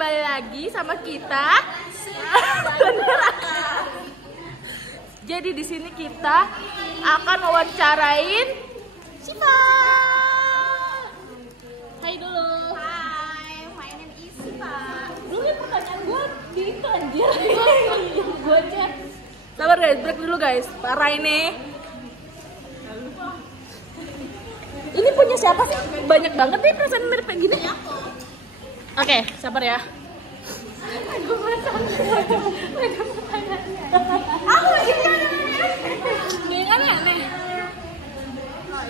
kembali lagi sama kita. Jadi di sini kita akan wawancarain Siva. Hai dulu. Hai, my name is Siva. Lu ini pertanyaan gue gitu anjir. Gue chat. Sabar guys, break dulu guys. Parah ini. Ini punya siapa sih? Banyak banget nih perasaan mirip kayak gini. Oke, sabar ya. Gue merasa Aku ini ini aneh-aneh.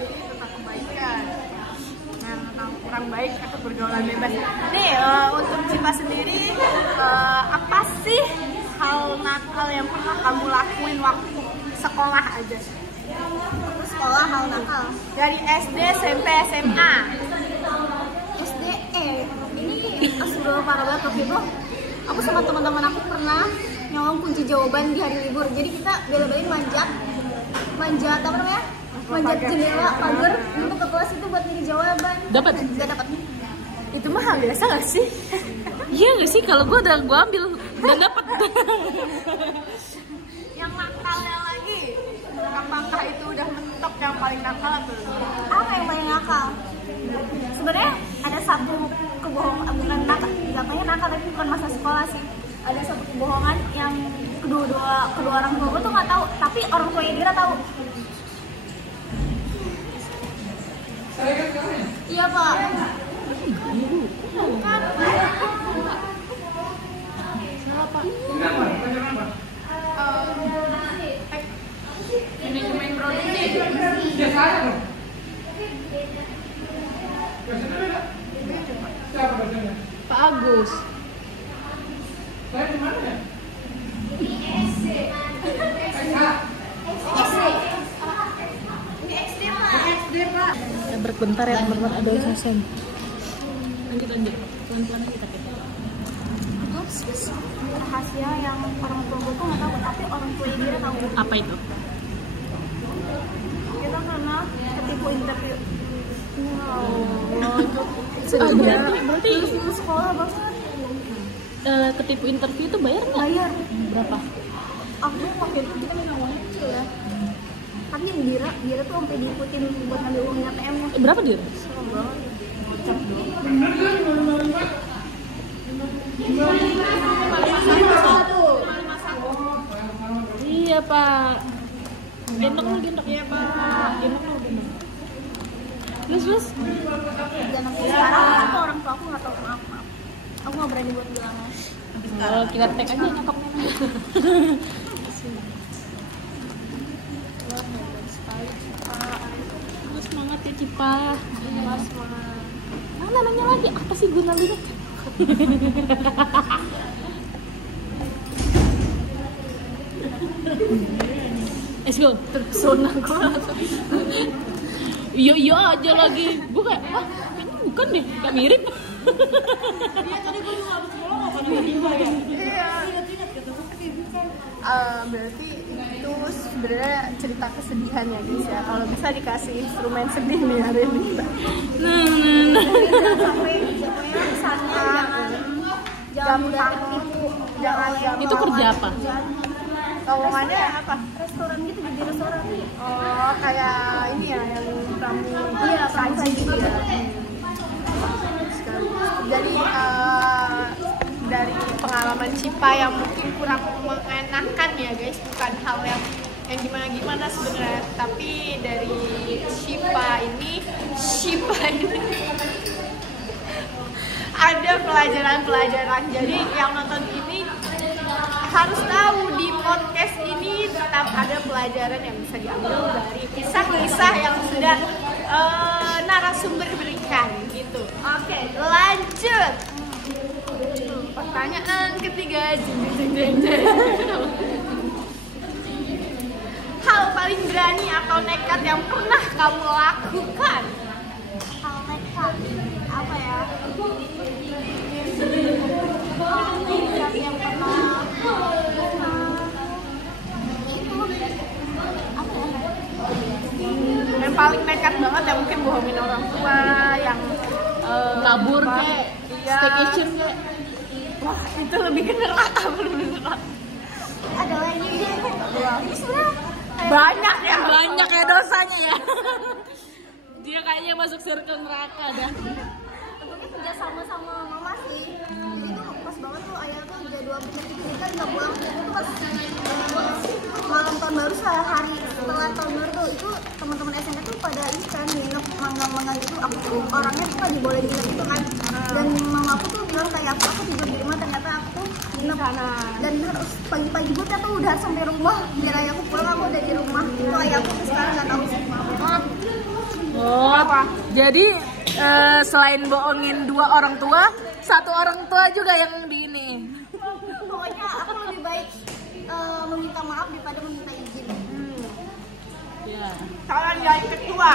tentang kebaikan. Nah, tentang kurang baik atau pergaulan bebas. Nih, untuk Siva sendiri, apa sih hal nakal yang pernah kamu lakuin waktu sekolah aja? Waktu sekolah hal nakal. Dari SD, SMP, SMA. SD ini sudah parah banget waktu itu. Aku sama teman-teman aku pernah nyolong kunci jawaban di hari libur. Jadi kita bela-belain manjat apa namanya? Manjat jendela pagar untuk ke kelas itu buat nyari jawaban. Dapat? Gak dapat. Itu mah hal biasa gak sih? Iya nggak sih? Kalau gue ambil dan dapat. Yang nakalnya lagi, apakah itu udah mentok yang paling nakal atau Apa yang paling nakal? Sebenarnya ada satu kebohongan, bukan nakal, jatuhnya nakal tapi bukan masa sekolah sih. Ada satu kebohongan yang kedua orang tua gue tuh nggak tahu, tapi orang tuanya Dira tahu. Iya pak. manajemen produksi? Pak Agus. Kita break bentar ya teman-teman, ada yang sesen. Lanjut. Pelan-pelan aja tapi. Itu rahasia yang orang tua gue tuh nggak tahu, tapi orang tua Dira tahu. Apa itu? Kita pernah ketipu interview. Berarti Terus sekolah banget. ketipu interview itu bayar nggak? Bayar. Berapa? Aku waktu itu kita minta uangnya kecil ya. Tapi yang Dira tuh sampai diikutin buat ngambil uangnya ATM-nya. Berapa dia? Serem banget. Iya pak. Gendong ya pak. Gendong. Terus. Dan sampai sekarang itu orang tua aku nggak tahu maaf. Aku nggak berani buat bilang. Oh, kita tag aja nyokapnya. Semangat ya Cipa. Mana nanya lagi? Apa sih guna lirik? Go, terpesona gue. Iya aja lagi. Gue kayak, kayaknya bukan deh, gak mirip. Iya, tadi gue juga habis sekolah gak pada tiba ya? Iya. Berarti itu sebenarnya cerita kesedihan ya guys ya. Kalau bisa dikasih instrumen sedih nih hari ini. Sampai jatuhnya pesannya jangan mudah tertipu. Jangan Itu kerja apa? lowongannya apa? Restoran gitu, jadi restoran. Oh, kayak ini ya yang kamu saji gitu ya. Jadi dari pengalaman Cipa yang mungkin kurang mengenakan ya guys, bukan hal yang gimana sebenarnya, tapi dari Cipa ini ada pelajaran. Jadi yang nonton ini harus tahu di podcast ini tetap ada pelajaran yang bisa diambil dari kisah-kisah yang sudah narasumber berikan gitu. Oke, lanjut. Pertanyaan ketiga. Hal paling berani atau nekat yang pernah kamu lakukan? Hal nekat apa ya? Yang pernah itu apa ya? Yang paling nekat banget ya mungkin bohongin orang tua, yang Kabur kayak iya. staycation kayak. Wah, itu lebih ke neraka bener-bener. Ada lagi deh. Ini sebenarnya Banyak ya. Banyak ya dosanya ya. Dia kayaknya masuk circle neraka dah. untungnya kerja sama mama sih. Jadi tuh pas banget tuh ayah tuh jadwal kita nggak pulang. Itu pas malam tahun baru sehari setelah tahun baru tuh itu teman-teman SMP tuh pada ini kan nginep mangga-mangga gitu. Aku tuh orangnya tuh nggak dibolehin nginep gitu kan. Dan mama aku tuh bilang kayak aku tidur di rumah, ternyata aku tuh nginep dan terus pagi-pagi gue tuh udah sampai rumah biar ayahku pulang, aku udah di rumah. Itu ayahku sekarang nggak tahu sih. Oh, jadi selain bohongin 2 orang tua, 1 orang tua juga yang di ini. Pokoknya aku lebih baik meminta maaf daripada meminta izin. Ya. Salah jadi ketua.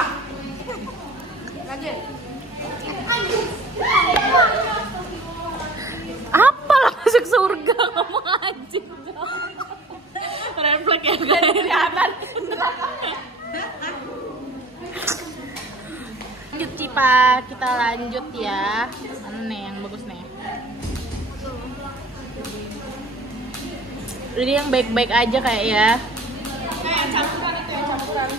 Lagi. Apalah masuk surga ngomong anjing dong. Refleks ya guys. Kelihatan. Lanjut Cipa, kita lanjut ya. Mana nih yang bagus nih? Ini yang baik-baik aja kayak ya. Campuran itu ya, campuran.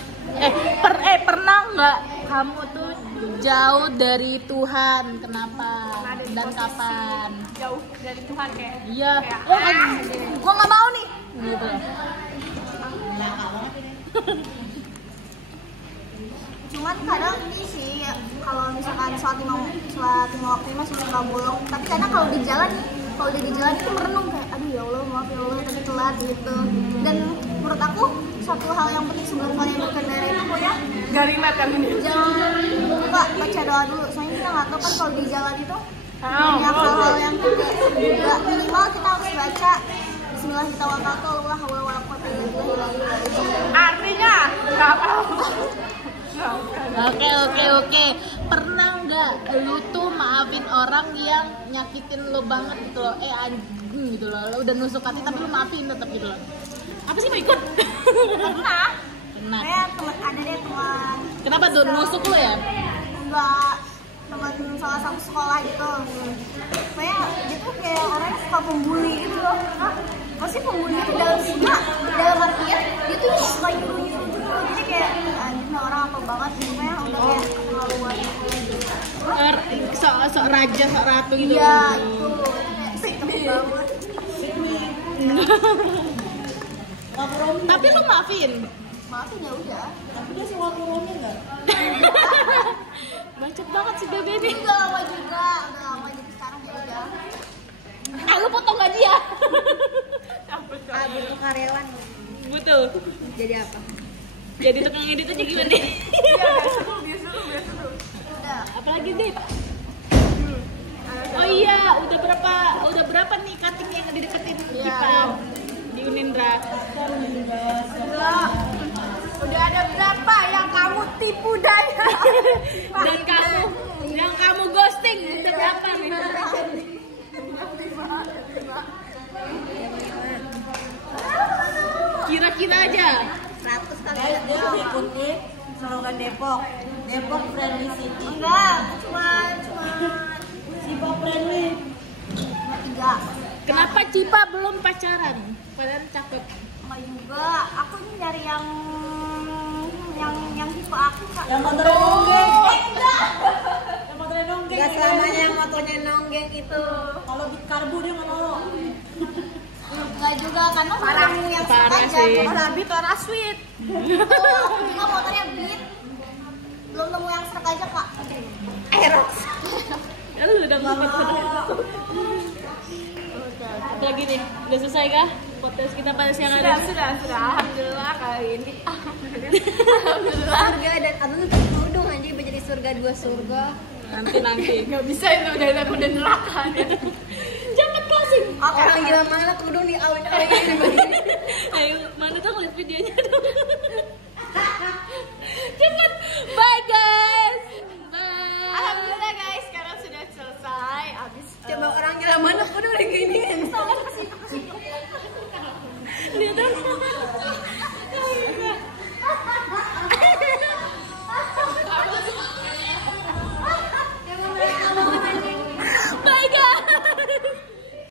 Pernah nggak kamu tuh jauh dari Tuhan? Kenapa? Dan kapan? Jauh dari Tuhan kayak. Iya. Kayak, Gua nggak mau nih. Gitu. Cuman kadang ini sih kalau misalkan sholat lima waktu masih suka bolong, tapi kadang kalau di jalan itu merenung kayak aduh ya Allah maaf ya Allah tapi telat gitu. Dan menurut aku satu hal yang penting sebelum kalian berkendara itu pokoknya Garimat kan ini. jangan lupa baca doa dulu, soalnya kita nggak tahu kan kalau di jalan itu banyak hal-hal yang juga minimal kita harus baca Bismillahirrahmanirrahim. Artinya nggak tahu. Oke. Pernah nggak lu tuh maafin orang yang nyakitin lo banget gitu loh? Anjing gitu loh. Lo udah nusuk hati tapi lu maafin tetap gitu loh. Apa sih mau ikut? Pernah. Pernah. Ada deh teman. Kenapa tuh nusuk lo ya? Enggak, teman salah satu sekolah gitu. Kayak dia tuh kayak orangnya suka pembuli gitu loh. Pasti pembuli itu dalam artian dia tuh suka nyuruh gitu. Jadi kayak anjing orang apa banget gitu, kayak udah kayak keterlaluan. Sok raja, sok ratu gitu. Iya, itu. Kayak banget. Tapi lu maafin. Maafin ya udah. Tapi dia sih wakurungnya nggak? Bacot banget sih bebe ini. Udah lama juga, jadi sekarang ya udah. Lu potong gaji ya? Butuh karyawan. Betul. Jadi apa? Jadi tukang edit aja gimana nih? Biasa lu. Udah. Apalagi deh? Oh iya, udah berapa nih cutting yang dideketin kita di Unindra? Udah ada berapa yang kamu tipu daya? Dan kamu yang kamu ghosting udah berapa nih? Kira-kira aja 100 kali Dia ada. ikuti slogan Depok Friendly City. Enggak, cuma Cipa Friendly. 3. Kenapa Cipa belum pacaran? Padahal cakep. Enggak juga. Aku ini dari yang tipe aku Kak. Yang motornya nonggeng. Enggak. Yang motornya nonggeng. Enggak selamanya yang motonya nonggeng itu. Kalau di karbu dia nggak mau. Enggak juga, karena orang yang Parah suka aja. sih. Orang beat, orang sweet. Aku juga motornya beat. Belum nemu yang serak aja Kak. Aerox. Ya lu udah ngomong. Lagi nih, udah selesai kah podcast kita pada siang hari ini? Sudah. Alhamdulillah kali ini. Surga dan abang tuh tudung aja menjadi surga 2 surga. Nanti. Nggak bisa itu udah neraka. Jangan closing. Orang gila mana tudung di awin-awin. Ayo, mana tuh ngeliat videonya dong.